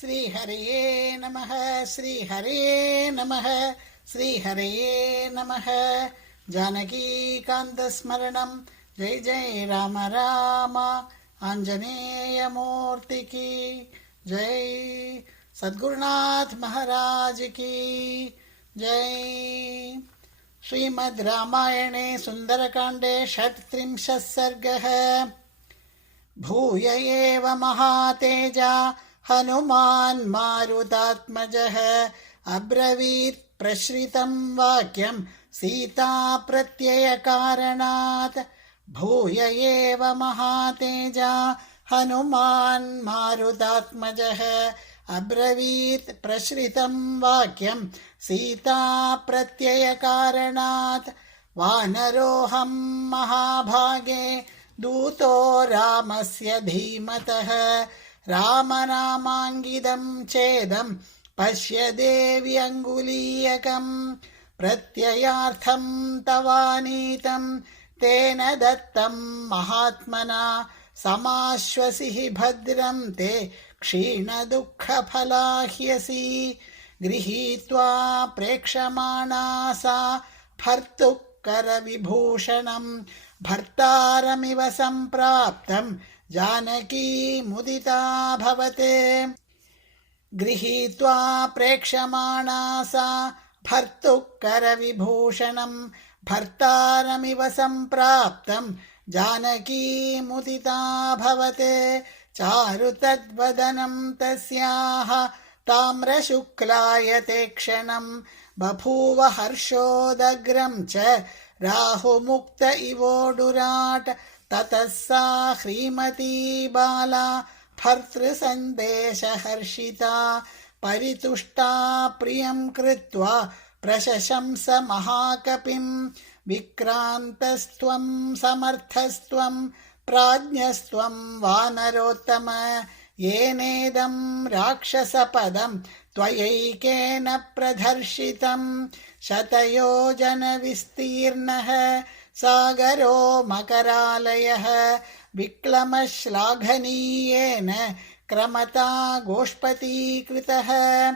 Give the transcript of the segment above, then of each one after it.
श्रीहरये नमः श्रीहरये नमः श्रीहरये नमः। जानकीकान्तस्मरणं जय जय राम राम। आंजनेयमूर्ति की जय। सद्गुरुनाथ महाराज की जय। श्रीमद् रामायणे सुन्दरकाण्डे 36 सर्गः। भूय एव महातेजा हनुमान् मारुतात्मजः अब्रवीत् प्रश्रितं वाक्यं सीता प्रत्ययकारणात्। भूय एव महातेजा हनुमान् मारुतात्मजः अब्रवीत् प्रश्रितं वाक्यं सीता प्रत्ययकारणात्। वानरोऽहं महाभागे दूतो रामस्य धीमतः रामनामाङ्गितं चेदं पश्य देवि अङ्गुलीयकम्। प्रत्ययार्थं तवानीतं तेन दत्तं महात्मना समाश्वसिः भद्रं ते क्षीणदुःखफलाह्यसि। गृहीत्वा प्रेक्षमाणा सा भर्तुः करविभूषणं भर्तारमिव सम्प्राप्तं जानकी मुदिता भवते। गृहीत्वा प्रेक्षमाणा सा भर्तुः करविभूषणं भर्तारमिव सम्प्राप्तं जानकी मुदिता भवते। चारु तद्वदनं तस्याः ताम्रशुक्लायते क्षणं बभूव हर्षोदग्रं च राहुमुक्त इवोडुराट्। ततः सा ह्रीमती बाला भर्तृसन्देशहर्षिता परितुष्टा प्रियं कृत्वा प्रशशंस महाकपिं। विक्रान्तस्त्वं समर्थस्त्वं प्राज्ञस्त्वं वानरोत्तम येनेदं राक्षसपदं त्वयैकेन प्रदर्शितं। शतयोजनविस्तीर्णः सागरो मकरालयः विक्लमश्लाघनीयेन क्रमता गोष्पतीकृतः।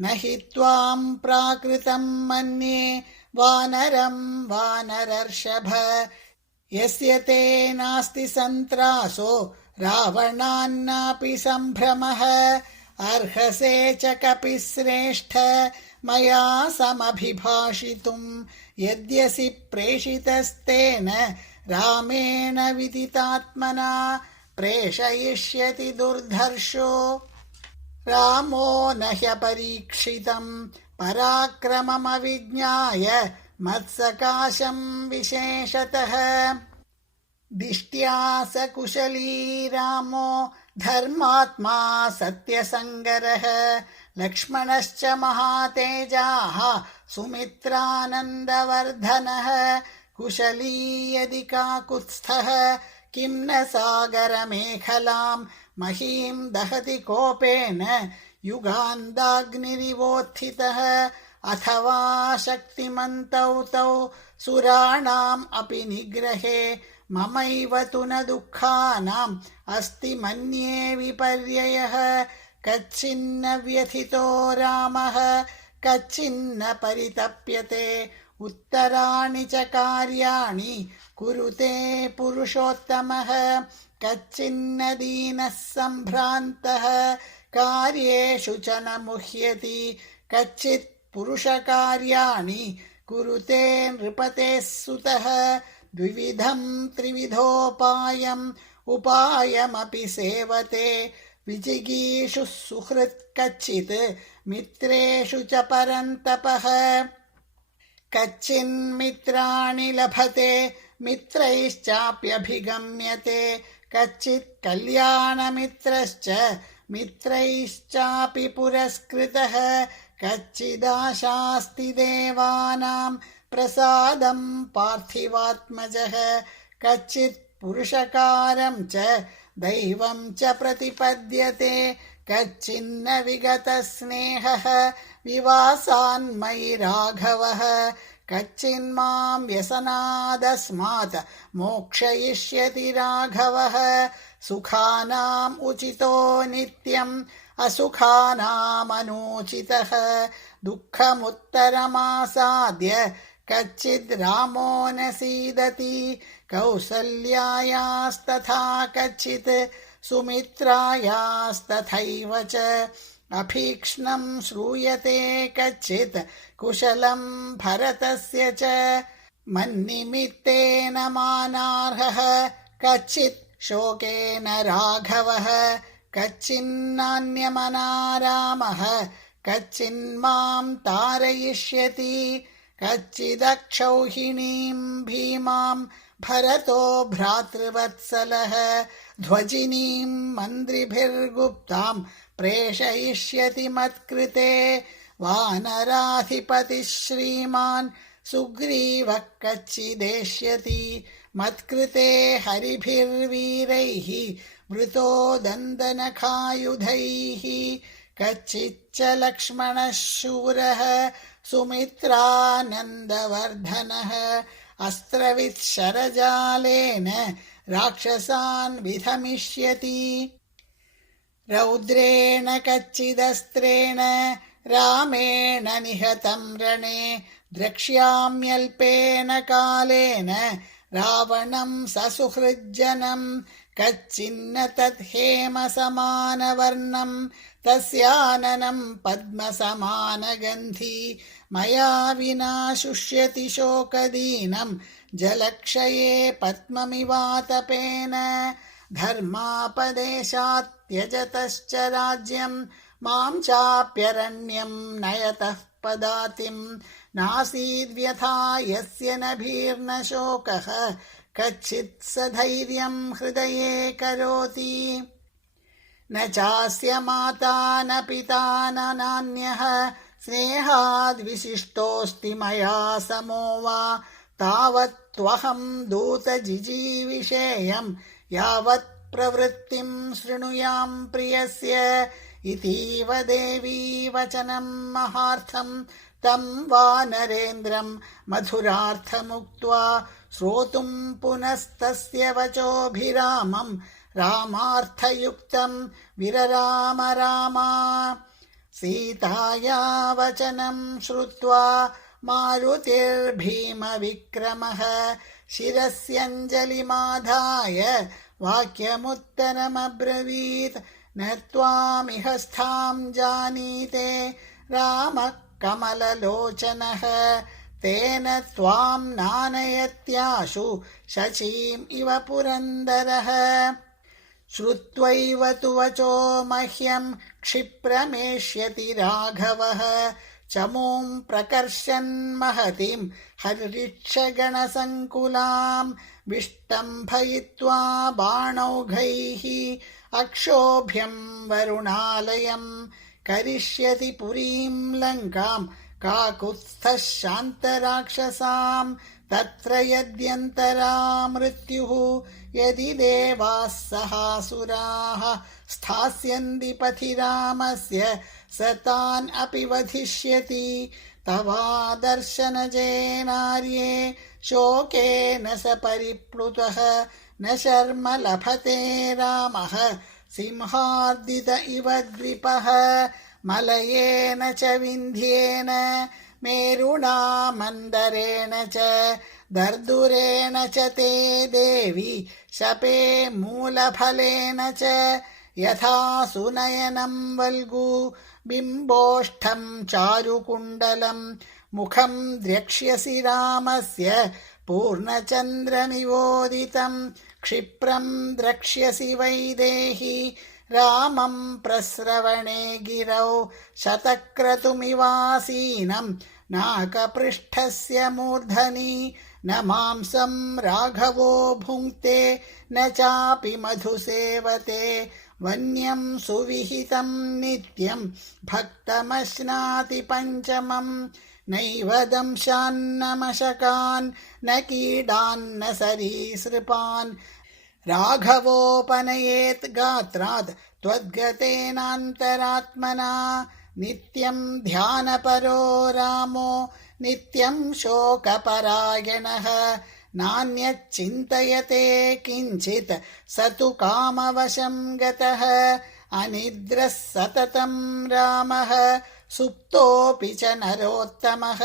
न हि त्वां प्राकृतं मन्ये वानरं वानरर्षभ यस्य ते नास्ति सन्त्रासो रावणान्नापि सम्भ्रमः। अर्हसे च कपिश्रेष्ठ मया समभिभाषितुं यद्यसि प्रेषितस्तेन रामेण विदितात्मना। प्रेषयिष्यति दुर्धर्षो रामो न ह्यपरीक्षितं पराक्रममविज्ञाय मत्सकाशं विशेषतः। दिष्ट्या स कुशली रामो धर्मात्मा सत्यसङ्गरः लक्ष्मणश्च महातेजाः सुमित्रानन्दवर्धनः। कुशली यदि काकुत्स्थः किं न सागरमेखलां महीं दहति कोपेन युगान्दाग्निरिवोत्थितः। अथवा शक्तिमन्तौ तौ सुराणाम् अपि निग्रहे ममैव तु न दुःखानाम् अस्ति मन्ये विपर्ययः। कच्चिन्न व्यथितो रामः कच्चिन्न परितप्यते उत्तराणि च कार्याणि कुरुते पुरुषोत्तमः। कच्चिन्न दीनः सम्भ्रान्तः कार्येषु च न मुह्यति कच्चित् पुरुषकार्याणि कुरुते नृपतेः सुतः। द्विविधं त्रिविधोपायम् उपायमपि सेवते विजिगीषु सुहृत् कच्चित् मित्रेषु च परन्तपः। कच्चिन्मित्राणि लभते मित्रैश्चाप्यभिगम्यते कच्चित् कल्याणमित्रश्च मित्रैश्चापि पुरस्कृतः। कच्चिदाशास्ति देवानां प्रसादं पार्थिवात्मजः कच्चित् पुरुषकारं च दैवं च प्रतिपद्यते। कच्चिन्न विगतस्नेहः विवासान्मयि राघवः कच्चिन्मां व्यसनादस्मात् मोक्षयिष्यति राघवः सुखानाम् उचितो नित्यम् असुखानामनूचितः दुःखमुत्तरमासाद्य कच्चिद् रामो न सीदति कौसल्यायास्तथा कच्चित् सुमित्रायास्तथैव च अभीक्ष्णं श्रूयते कच्चित् कुशलं भरतस्य च मन्निमित्तेन मानार्हः कच्चित् शोकेन राघवः कच्चिन्नान्यमनारामः कच्चिन्मां तारयिष्यति कच्चिदक्षौहिणीं भीमां भरतो भ्रातृवत्सलः ध्वजिनीं मन्त्रिभिर्गुप्तां प्रेषयिष्यति मत्कृते वानराधिपतिः श्रीमान् सुग्रीवः कच्चिदेष्यति मत्कृते हरिभिर्वीरैः वृतो दन्दनखायुधैः कच्चिच्च लक्ष्मणः शूरः सुमित्रानन्दवर्धनः अस्त्रवित्शरजालेन राक्षसान् विधमिष्यति रौद्रेण कच्चिदस्त्रेण रामेण निहतं रणे द्रक्ष्याम्यल्पेन कालेन रावणं ससुहृज्जनं कच्चिन्न तद्हेमसमानवर्णं तस्याननं पद्मसमानगन्धी मया विना शुष्यति शोकदीनं जलक्षये पद्ममिवातपेन धर्मापदेशात् त्यजतश्च राज्यं मां चाप्यरण्यं नयतः पदातिं नासीद्व्यथा यस्य न भीर्न शोकः कच्चित् स धैर्यं हृदये करोति न चास्य माता न पिता न नान्यः स्नेहाद्विशिष्टोऽस्ति मया समो वा तावत्त्वहं दूतजिजीविषेयं यावत् प्रवृत्तिं शृणुयां प्रियस्य इतीव देवी वचनं महार्थं तं वानरेन्द्रं मधुरार्थमुक्त्वा श्रोतुं पुनस्तस्य वचोभिरामं रामार्थयुक्तं विरराम रामा सीताया वचनं श्रुत्वा मारुतिर्भीमविक्रमः शिरस्यञ्जलिमाधाय वाक्यमुत्तरमब्रवीत् न त्वामिह स्थां जानीते रामः कमललोचनः तेन त्वां नानयत्याशु शचीम् इव पुरन्दरः श्रुत्वैव तु वचो मह्यं क्षिप्रमेष्यति राघवः चमूं प्रकर्षन् महतीं हरिक्षगणसङ्कुलां विष्टम्भयित्वा बाणौघैः अक्षोभ्यं वरुणालयं करिष्यति पुरीं लङ्कां काकुत्स्थः शान्तराक्षसां तत्र यद्यन्तरा मृत्युः यदि देवाः सहासुराः स्थास्यन्ति पथि रामस्य स तान् अपि वधिष्यति तवादर्शनजेनार्ये शोकेन स परिप्लुतः न शर्म लभते रामः सिंहार्दित इव द्विपः मलयेन च विन्ध्येन मेरुणा मन्दरेण च दर्दुरेण च ते देवी शपे मूलफलेन च यथा सुनयनं वल्गु बिम्बोष्ठं चारुकुण्डलं मुखं द्रक्ष्यसि रामस्य पूर्णचन्द्रमिवोदितं क्षिप्रं द्रक्ष्यसि वैदेही रामं प्रस्रवणे गिरौ शतक्रतुमिवासीनं नाकपृष्ठस्य मूर्धनि न मांसं राघवो भुङ्क्ते न चापि मधुसेवते वन्यं सुविहितं नित्यं भक्तमश्नाति पञ्चमं नैव दंशान्नमशकान् न कीडान्न सरीसृपान् राघवोपनयेत् गात्रात् त्वद्गतेनान्तरात्मना नित्यं ध्यानपरो रामो नित्यं शोकपरायणः नान्यच्चिन्तयते किञ्चित् स तु कामवशं गतः अनिद्रः सततं रामः सुप्तोऽपि च नरोत्तमः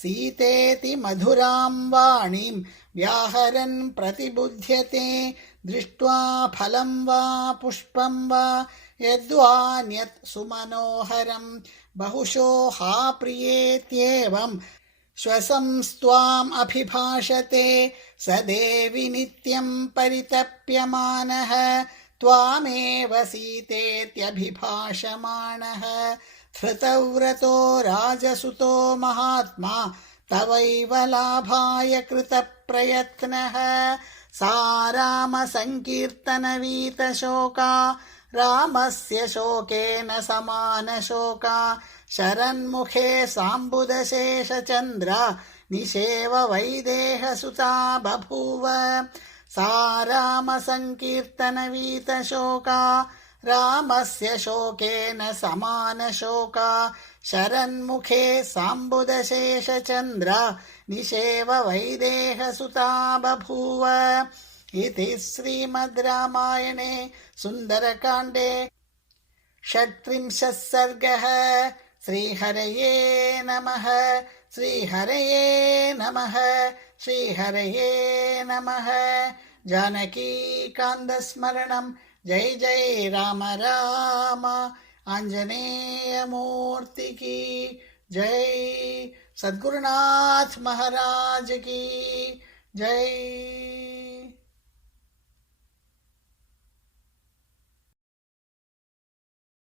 सीतेति मधुरां वाणीं व्याहरन् प्रतिबुध्यते दृष्ट्वा फलं वा पुष्पं वा यद्वान्यत् सुमनोहरं बहुशो हा प्रियेत्येवं श्वसंस्त्वाम् अभिभाषते स देवि नित्यं परितप्यमानः त्वामेव सीतेत्यभिभाषमाणः धृतव्रतो राजसुतो महात्मा तवैव लाभाय कृतप्रयत्नः सा रामसङ्कीर्तनवीतशोका रामस्य शोकेन समानशोका शरन्मुखे साम्बुदशेषचन्द्रा निषेव वैदेहसुता बभूव सा रामसङ्कीर्तनवीतशोका रामस्य शोकेन समानशोका शरन्मुखे साम्बुदशेषचन्द्रा निषेव वैदेहसुता बभूव इति श्रीमद् रामायणे सुन्दरकाण्डे 36 सर्गः। श्रीहरये नमः। श्रीहरये नमः। श्रीहरये नमः। जानकीकान्तस्मरणं जय जय राम राम। आंजनेयमूर्ति की जय। सद्गुरुनाथ महाराज की जय।